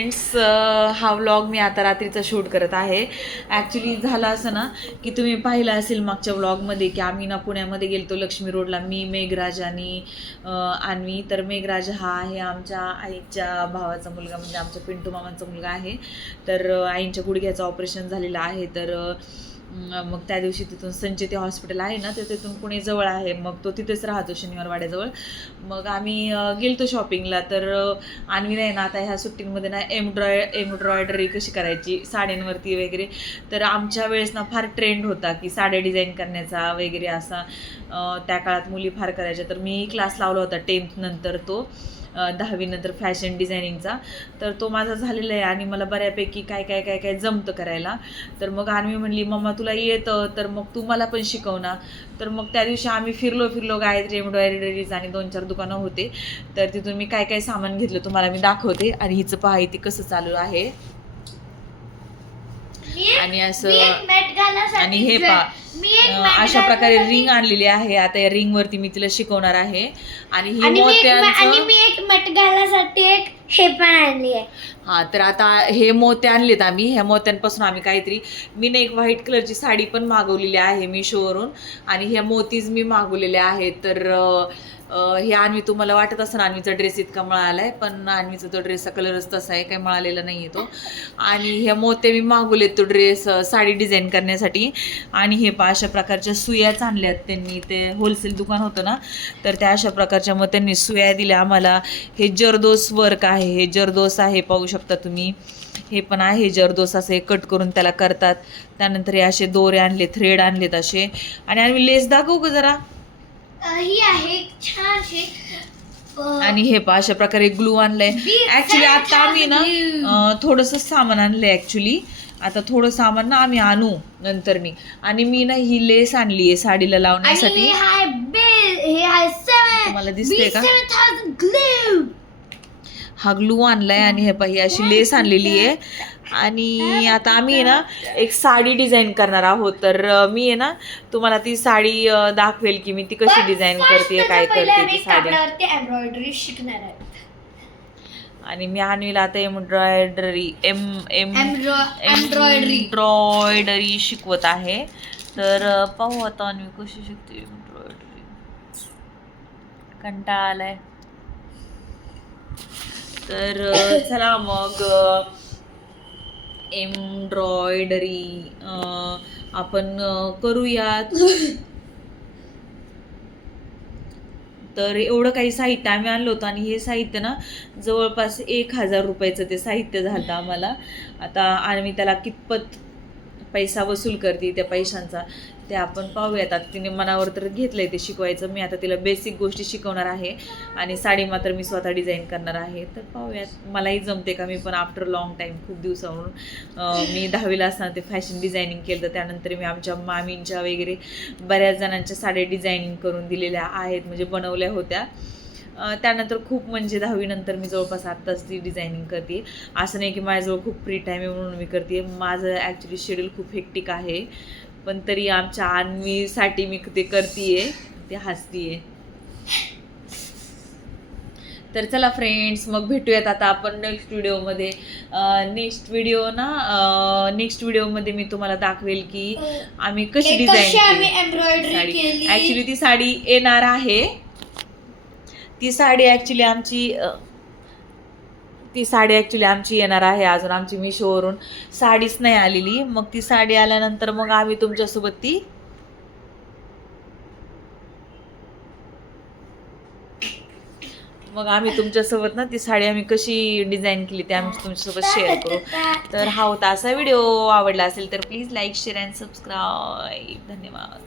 Friends, हा vlog मी आता रात्रीचा शूट करत आहे. ॲक्च्युली झालं असं ना की तुम्ही पाहिलं असेल मागच्या व्लॉगमध्ये की आम्ही ना पुण्यामध्ये गेलतो लक्ष्मी रोडला, मी, मेघराज आणि अन्वी. तर मेघराज हा आहे आमच्या आईच्या भावाचा मुलगा, म्हणजे आमच्या पिंटू मामांचा मुलगा आहे. तर आईंच्या गुडघ्याचं ऑपरेशन झालेलं आहे. तर मग त्या दिवशी तिथून संचेती हॉस्पिटल आहे ना, तर तिथून पुणे जवळ आहे. मग तो तिथेच राहतो शनिवार वाड्याजवळ. मग आम्ही गेलतो शॉपिंगला. तर अन्वी नाही ना आता ह्या सुट्टींमध्ये ना एम्ब्रॉयडरी कशी करायची साड्यांवरती वगैरे. तर आमच्या वेळेस ना फार ट्रेंड होता की साड्या डिझाईन करण्याचा वगैरे असा. त्या काळात मुली फार करायच्या. तर मी क्लास लावला होता 10th नंतर, तो 10वी नंतर फॅशन डिझायनिंगचा. तर तो माझा झालेला आहे आणि मला बऱ्यापैकी काय काय काय काय जमतं करायला. तर मग अन्वी म्हणली, मम्मा तुला येतं तर मग तू मला पण शिकव ना. तर मग त्या दिवशी आम्ही फिरलो गायत्री एम्ब्रॉयडरीज आणि 2-4 दुकानं होते. तर तिथून मी काय काय सामान घेतलं तुम्हाला मी दाखवते. आणि हिचं पहा इथे कसं चालू आहे. आणि असं आणि हे अशा प्रकारे रिंग आणलेली आहे. आता या रिंग वरती मी तिला शिकवणार आहे. आणि ही मोत्यांचं मी एक मट घालण्यासाठी एक हे पण आणली आहे. हा, तर आता हे मोते आणलेत आम्ही. ह्या मोत्यांपासून आम्ही काहीतरी, मी ना एक व्हाईट कलरची साडी पण मागवलेली आहे मीशोवरून. आणि ह्या मोतीज मी मागवलेल्या आहेत. तर हे अन्वी तुम्हाला वाटत असं अन्वीचा ड्रेस इतका मळाला आहे, पण अन्वीचा तो ड्रेसचा कलरच तसा आहे, काही मळालेला नाही आहे तो. आणि ह्या मोते मी मागवलेत तो ड्रेस साडी डिझाईन करण्यासाठी. आणि हे अशा प्रकारच्या सुयाच आणल्यात त्यांनी, ते होलसेल दुकान होतं ना, तर त्या अशा प्रकारच्या मग त्यांनी सुया दिल्या आम्हाला. हे जरदोस वर्क आहे, हे जरदोस आहे पाहू शकता तुम्ही. हे पण आहे जरदोस, असे कट करून त्याला करतात. त्यानंतर हे असे दोरे आणले, थ्रेड आणलेत असे. आणि आम्ही लेस दाखवू का जरा. ही आहे छानशी. आणि हे अशा प्रकारे ग्लू आणलंय. ऍक्च्युली आता आम्ही ना थोडंसं सामान आणलंय. ऍक्च्युली आता थोडं सामान ना आम्ही आणू नंतरनी. आणि मी ना ही लेस आणली आहे साडीला लावण्यासाठी. तुम्हाला दिसते का, हा ग्लू आणलाय. आणि हे ही अशी लेस आणलेली आहे. आणि आता आम्ही ना एक साडी डिझाईन करणार आहोत. तर मी आहे ना तुम्हाला ती साडी दाखवेल की मी ती कशी डिझाईन करते, काय करते ती साडी. एम्ब्रॉयडरी शिकणार आहे. आणि मी अन्वीला आता एम्ब्रॉयडरी शिकवत आहे. तर पाहू आता अन्वी कशी शिकते एम्ब्रॉयडरी. कंटाळा आलाय. तर चला मग एम्ब्रॉयडरी आपण करूयात. तर एवढं काही साहित्य आम्ही आणलं होतं. आणि हे साहित्य ना जवळपास 1000 रुपयाचं ते साहित्य झालं आम्हाला. आता आणि त्याला कितपत पैसा वसूल करते त्या पैशांचा ते आपण पाहूयात. आता तिने मनावर तर घेतलंय ते शिकवायचं. मी आता तिला बेसिक गोष्टी शिकवणार आहे. आणि साडी मात्र मी स्वतः डिझाईन करणार आहे. तर पाहूयात मलाही जमते का. मी पण आफ्टर लॉंग टाईम, खूप दिवसावरून, मी 10वीला असताना ते फॅशन डिझायनिंग केलं. त्यानंतर मी आमच्या मामींच्या वगैरे बऱ्याच जणांच्या साड्या डिझायनिंग करून दिलेल्या आहेत, म्हणजे बनवल्या होत्या. त्यानंतर खूप, म्हणजे 10वी नंतर मी जवळपास आत्ताच ती डिझायनिंग करते. असं नाही की माझ्याजवळ खूप फ्री टाईम आहे म्हणून मी करते. माझं ॲक्च्युली शेड्यूल खूप हेक्टिक आहे, पण तरी आमच्या अन्वीसाठी मी ते करते. ते हसतीये. तर चला फ्रेंड्स, मग भेटूयात आता आपण नेक्स्ट व्हिडिओमध्ये. नेक्स्ट व्हिडिओमध्ये मी तुम्हाला दाखवेल की आम्ही कशी डिझाईन केली. ॲक्च्युली ती साडी येणार आहे. ती साडी ॲक्च्युली आमची येणार आहे. अजून आमची मीशोवरून साडीच नाही आलेली. मग ती साडी आल्यानंतर मग आम्ही तुमच्यासोबत ना ती साडी आम्ही कशी डिझाईन केली ते आम्ही तुमच्यासोबत शेअर करू. तर हा होता असा व्हिडिओ. आवडला असेल तर please like, share and subscribe. धन्यवाद.